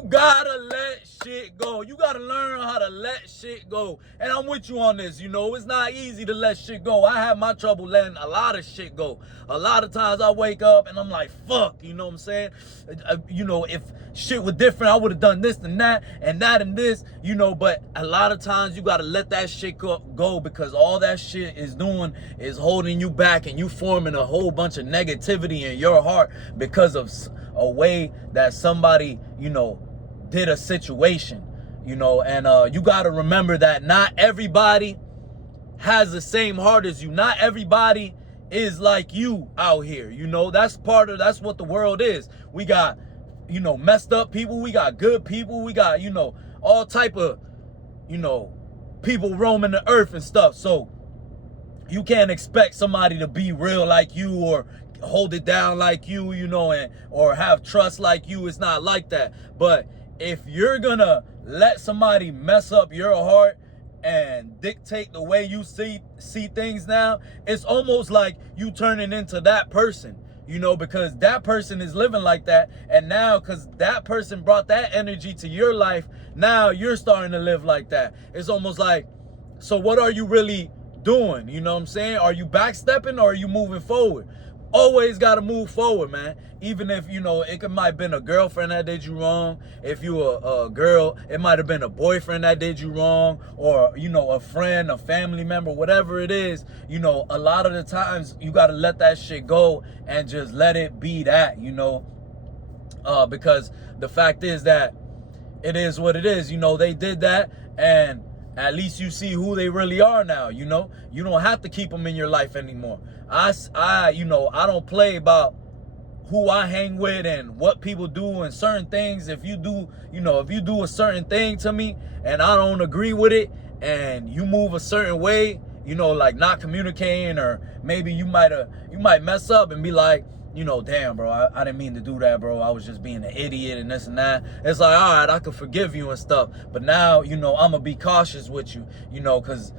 you gotta let shit go. You gotta learn how to let shit go. And I'm with you on this, you know. It's not easy to let shit go. I have my trouble letting a lot of shit go. A lot of times I wake up and I'm like, fuck, you know what I'm saying? You know, if shit were different, I would have done this and that and this, you know. But a lot of times you gotta let that shit go, because all that shit is doing is holding you back, and you forming a whole bunch of negativity in your heart because of a way that somebody, you know, did a situation, you know. And you got to remember that not everybody has the same heart as you. Not everybody is like you out here, you know. That's what the world is. We got, you know, messed up people, we got good people, we got, you know, all type of, you know, people roaming the earth and stuff. So you can't expect somebody to be real like you or hold it down like you, you know, and or have trust like you. It's not like that. But if you're gonna let somebody mess up your heart and dictate the way you see things now, it's almost like you turning into that person, you know, because that person is living like that. And now, because that person brought that energy to your life, now you're starting to live like that. It's almost like, so what are you really doing? You know what I'm saying? Are you backstepping or are you moving forward? Always got to move forward, man. Even if, you know, might have been a girlfriend that did you wrong. If you were a girl, it might have been a boyfriend that did you wrong, or, you know, a friend, a family member, whatever it is. You know, a lot of the times you got to let that shit go and just let it be that, you know, because the fact is that it is what it is. You know, they did that, and at least you see who they really are now, you know. You don't have to keep them in your life anymore. You know, I don't play about who I hang with and what people do and certain things. If you do, you know, if you do a certain thing to me and I don't agree with it, and you move a certain way, you know, like not communicating, or maybe you might mess up and be like, you know, damn, bro, I didn't mean to do that, bro. I was just being an idiot and this and that. It's like, all right, I could forgive you and stuff. But now, you know, I'm going to be cautious with you, you know, because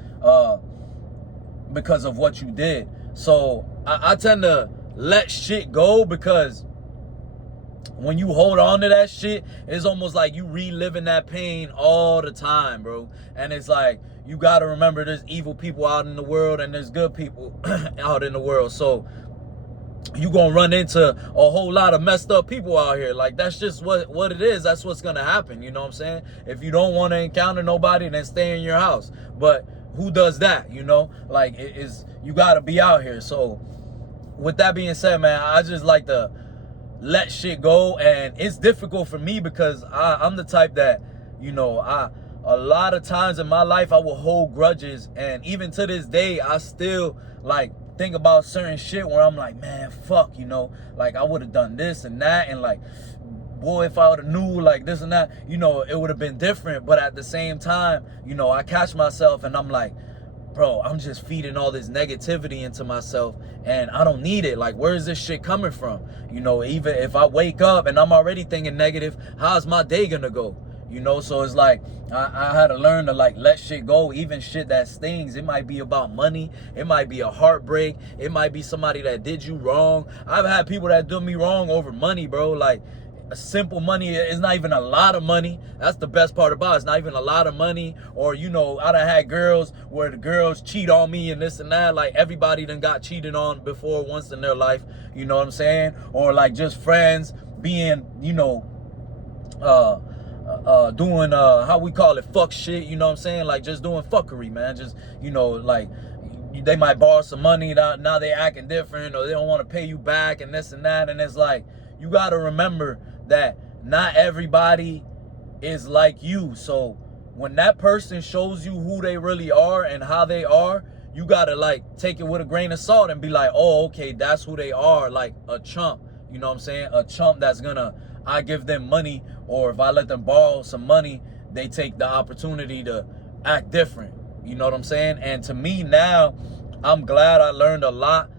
of what you did. So I tend to let shit go, because when you hold on to that shit, it's almost like you reliving that pain all the time, bro. And it's like, you got to remember there's evil people out in the world and there's good people out in the world. So you gonna run into a whole lot of messed up people out here. Like, that's just what it is. That's what's gonna happen, you know what I'm saying? If you don't want to encounter nobody, then stay in your house. But who does that, you know? Like, you gotta be out here. So with that being said, man, I just like to let shit go. And it's difficult for me because I'm the type that, you know, a lot of times in my life I will hold grudges, and even to this day I still like think about certain shit where I'm like, man, fuck, you know, like I would have done this and that, and like, boy, if I would have knew like this and that, you know, it would have been different. But at the same time, you know, I catch myself and I'm like, bro, I'm just feeding all this negativity into myself and I don't need it. Like, where is this shit coming from? You know, even if I wake up and I'm already thinking negative, how's my day gonna go? You know, so it's like, I had to learn to like let shit go, even shit that stings. It might be about money. It might be a heartbreak. It might be somebody that did you wrong. I've had people that do me wrong over money, bro. Like, a simple money is not even a lot of money. That's the best part about it. It's not even a lot of money. Or, you know, I done had girls where the girls cheat on me and this and that. Like, everybody done got cheated on before once in their life. You know what I'm saying? Or like just friends being, you know, doing how we call it, fuck shit, you know what I'm saying? Like, just doing fuckery, man. Just, you know, like, they might borrow some money, now they acting different, or they don't want to pay you back and this and that. And it's like, you got to remember that not everybody is like you. So when that person shows you who they really are and how they are, you got to like take it with a grain of salt and be like, oh, okay, that's who they are. Like a chump, you know what I'm saying? A chump that's gonna, I give them money, or if I let them borrow some money, they take the opportunity to act different. You know what I'm saying? And to me now, I'm glad I learned a lot.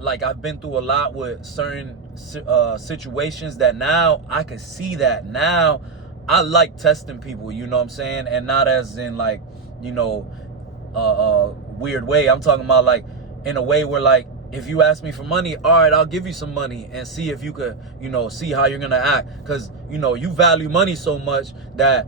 Like, I've been through a lot with certain situations that now I can see that. Now I like testing people, you know what I'm saying? And not as in like, you know, weird way. I'm talking about like in a way where like if you ask me for money, all right, I'll give you some money and see if you could, see how you're gonna act. Because, you value money so much that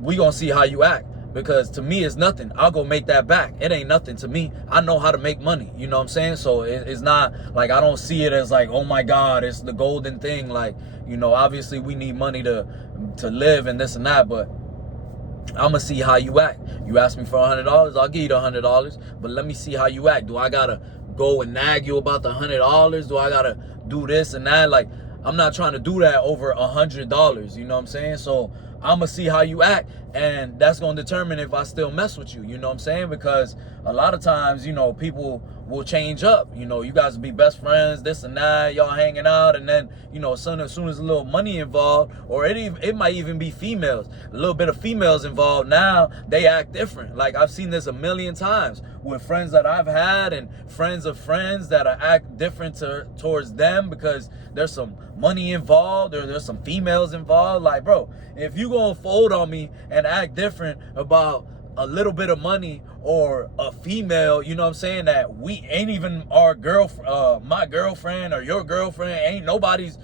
we gonna see how you act. Because to me, it's nothing. I'll go make that back. It ain't nothing to me. I know how to make money. You know what I'm saying? So it's not like, I don't see it as like, oh my God, it's the golden thing. Like, obviously we need money to live and this and that, but I'ma see how you act. You ask me for $100, I'll give you the $100, but let me see how you act. Do I gotta go and nag you about the $100? Do I gotta do this and that? Like, I'm not trying to do that over $100. You know what I'm saying? So I'ma see how you act, and that's gonna determine if I still mess with you. You know what I'm saying? Because a lot of times, people will change up. You guys will be best friends, this and that, y'all hanging out, and then, as soon as a little money involved, or it might even be females, a little bit of females involved, now they act different. Like, I've seen this a million times with friends that I've had and friends of friends that act different towards them because there's some money involved or there's some females involved. Like, bro, if you gonna fold on me and act different about a little bit of money or a female, you know what I'm saying, that we ain't even our my girlfriend or your girlfriend, ain't nobody's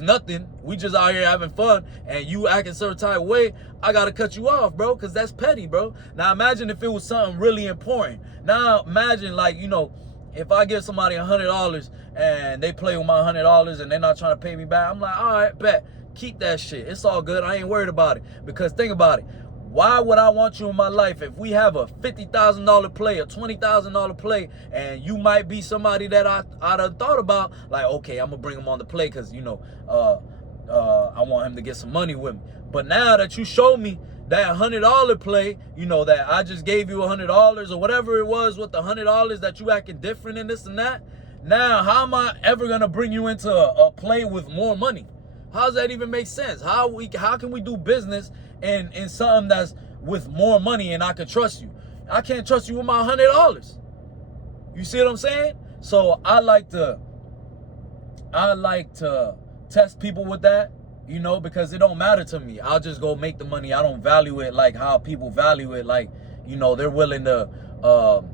nothing, we just out here having fun, and you acting a certain type of way, I gotta cut you off, bro, because that's petty, bro. Now imagine if it was something really important. Now imagine, like, if I give somebody $100 and they play with my $100 and they're not trying to pay me back, I'm like, all right, bet, keep that shit, it's all good, I ain't worried about it. Because think about it, why would I want you in my life if we have a $50,000 play, a $20,000 play, and you might be somebody that I done thought about, like, okay, I'm gonna bring him on the play because, I want him to get some money with me. But now that you show me that $100 play, that I just gave you $100 or whatever it was with the $100 that you acting different and this and that, now how am I ever gonna bring you into a play with more money? How does that even make sense? How can we do business in something that's with more money and I can trust you? I can't trust you with my $100. You see what I'm saying? So I like to test people with that, because it don't matter to me. I'll just go make the money. I don't value it like how people value it. Like, they're willing to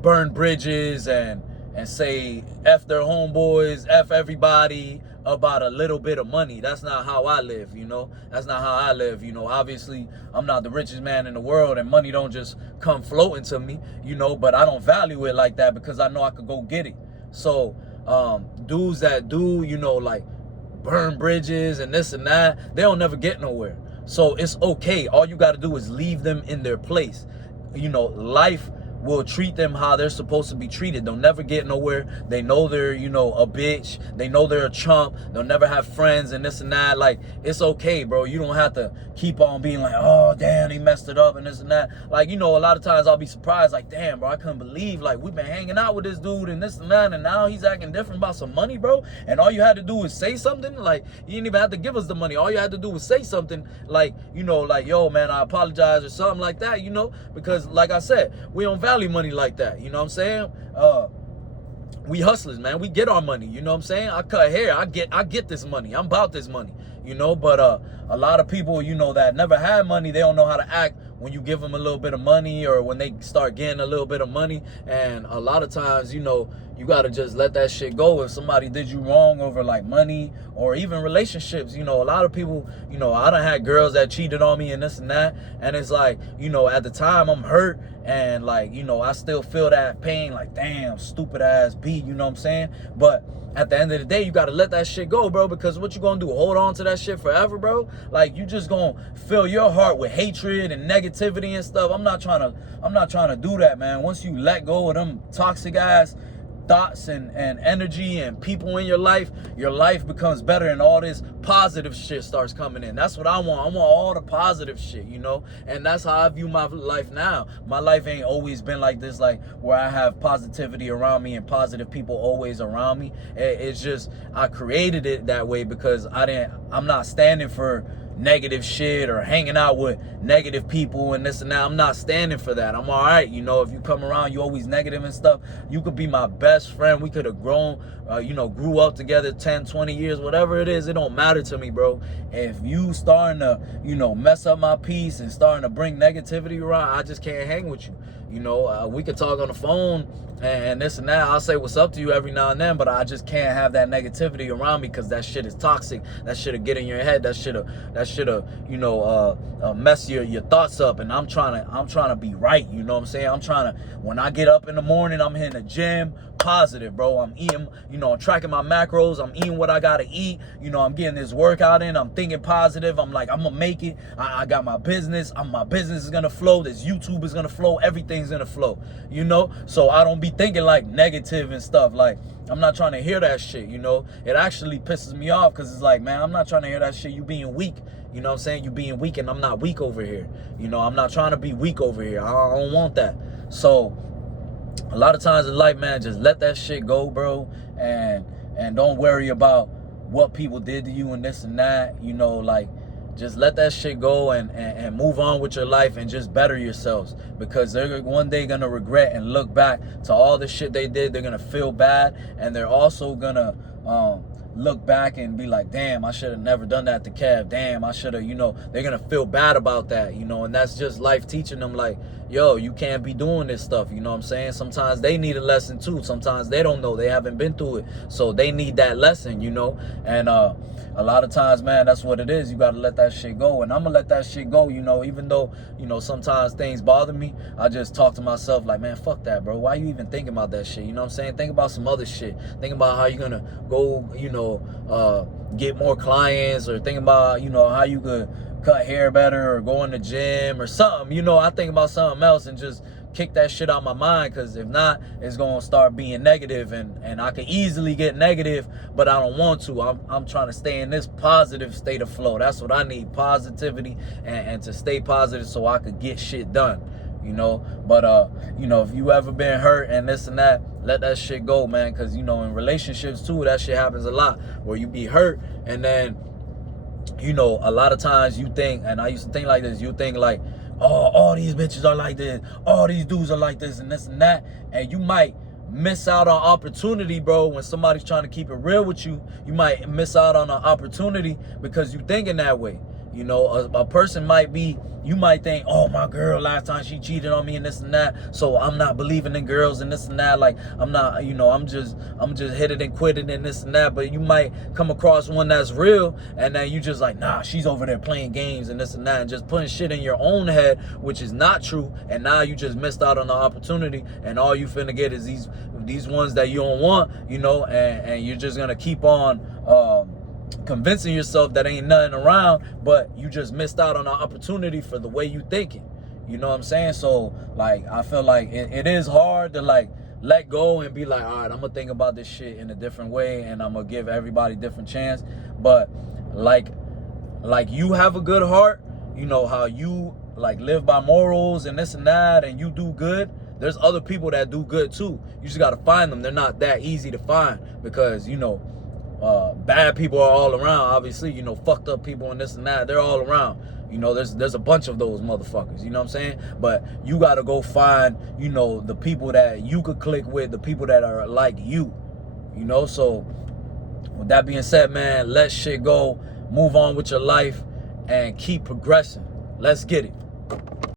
burn bridges and say F their homeboys, F everybody about a little bit of money. That's not how I live, That's not how I live, Obviously, I'm not the richest man in the world, and money don't just come floating to me, but I don't value it like that because I know I could go get it. So, dudes that do, like, burn bridges and this and that, they don't never get nowhere. So it's okay. All you got to do is leave them in their place. Life will treat them how they're supposed to be treated. They'll never get nowhere. They know they're, a bitch. They know they're a chump. They'll never have friends and this and that. Like, it's okay, bro. You don't have to keep on being like, oh, damn, he messed it up and this and that. Like, a lot of times I'll be surprised, like, damn, bro, I couldn't believe, like, we've been hanging out with this dude and this and that, and now he's acting different about some money, bro. And all you had to do was say something. Like, you didn't even have to give us the money. All you had to do was say something like, like, yo, man, I apologize or something like that, because, like I said, we don't value money like that. You know what I'm saying? We hustlers, man. We get our money. You know what I'm saying? I cut hair. I get this money. I'm about this money. But a lot of people, that never had money, they don't know how to act when you give them a little bit of money or when they start getting a little bit of money. And a lot of times, you got to just let that shit go. If somebody did you wrong over like money or even relationships, a lot of people, I done had girls that cheated on me and this and that. And it's like, at the time I'm hurt and like, I still feel that pain, like, damn, stupid ass beat, you know what I'm saying? But at the end of the day, you got to let that shit go, bro, because what you gonna do, hold on to that shit forever, bro? Like, you just gonna fill your heart with hatred and negativity and stuff. I'm not trying to do that, man. Once you let go of them toxic ass thoughts and energy and people in your life becomes better and all this positive shit starts coming in. That's what I want. I want all the positive shit, and that's how I view my life now. My life ain't always been like this, like where I have positivity around me and positive people always around me. It's just I created it that way because I'm not standing for negative shit or hanging out with negative people and this and that. I'm not standing for that. I'm all right. If you come around, you always negative and stuff, you could be my best friend. We could have grown, grew up together 10, 20 years, whatever it is. It don't matter to me, bro. If you starting to, mess up my peace and starting to bring negativity around, I just can't hang with you. You know, we could talk on the phone and this and that. I'll say what's up to you every now and then, but I just can't have that negativity around me because that shit is toxic. That shit'll get in your head. That shit'll you know, mess your thoughts up. And I'm trying to be right. You know what I'm saying? I'm trying to, when I get up in the morning, I'm hitting the gym, positive, bro. I'm eating, you know, I'm tracking my macros. I'm eating what I gotta eat. You know, I'm getting this workout in. I'm thinking positive. I'm like, I'm gonna make it. I got my business. My business is gonna flow. This YouTube is gonna flow. Everything's gonna flow. You know, so I don't be thinking like negative and stuff. Like, I'm not trying to hear that shit. You know, it actually pisses me off because it's like, man, I'm not trying to hear that shit. You being weak. You know what I'm saying? You being weak, and I'm not weak over here. You know, I'm not trying to be weak over here. I don't want that. So a lot of times in life, man, just let that shit go, bro, and don't worry about what people did to you and this and that. You know, like, just let that shit go and move on with your life and just better yourselves, because they're one day gonna regret and look back to all the shit they did. They're gonna feel bad, and they're also gonna look back and be like, damn, I should have never done that to Kev. Damn, I should have, you know, they're gonna feel bad about that, you know, and that's just life teaching them, like, yo, you can't be doing this stuff, you know what I'm saying? Sometimes they need a lesson too. Sometimes they don't know, they haven't been through it, so they need that lesson, you know. And a lot of times, man, that's what it is. You gotta let that shit go, and I'm gonna let that shit go, you know. Even though, you know, sometimes things bother me, I just talk to myself like, man, fuck that, bro. Why you even thinking about that shit? You know what I'm saying? Think about some other shit. Think about how you're gonna go, you know, get more clients, or think about, you know, how you could cut hair better or go in the gym or something. You know, I think about something else and just kick that shit out my mind, because if not, it's gonna start being negative, and I could easily get negative, but I don't want to. I'm trying to stay in this positive state of flow. That's what I need, positivity, and to stay positive so I could get shit done, you know. But you know, if you ever been hurt and this and that, let that shit go, man, because, you know, in relationships too, that shit happens a lot, where you be hurt, and then, you know, a lot of times you think, and I used to think like this, you think like, oh, all these bitches are like this, all these dudes are like this and that, and you might miss out on opportunity, bro. When somebody's trying to keep it real with you, you might miss out on an opportunity because you thinking that way. You know, a person might be, you might think, oh, my girl, last time she cheated on me and this and that, so I'm not believing in girls and this and that. Like, I'm not, you know, I'm just hit it and quit it and this and that. But you might come across one that's real, and then you just like, nah, she's over there playing games and this and that, and just putting shit in your own head, which is not true. And now you just missed out on the opportunity, and all you finna get is these ones that you don't want, you know, and you're just gonna keep on convincing yourself that ain't nothing around, but you just missed out on an opportunity for the way you thinking. You know what I'm saying? So, like, I feel like it is hard to, like, let go and be like, all right, I'm gonna think about this shit in a different way, and I'm gonna give everybody a different chance. But like you have a good heart, you know, how you like live by morals and this and that, and you do good. There's other people that do good too. You just gotta find them. They're not that easy to find, because, you know, bad people are all around, obviously, you know, fucked up people and this and that, they're all around. You know, there's a bunch of those motherfuckers, you know what I'm saying? But you gotta go find, you know, the people that you could click with, the people that are like you, you know? So with that being said, man, let shit go, move on with your life, and keep progressing. Let's get it.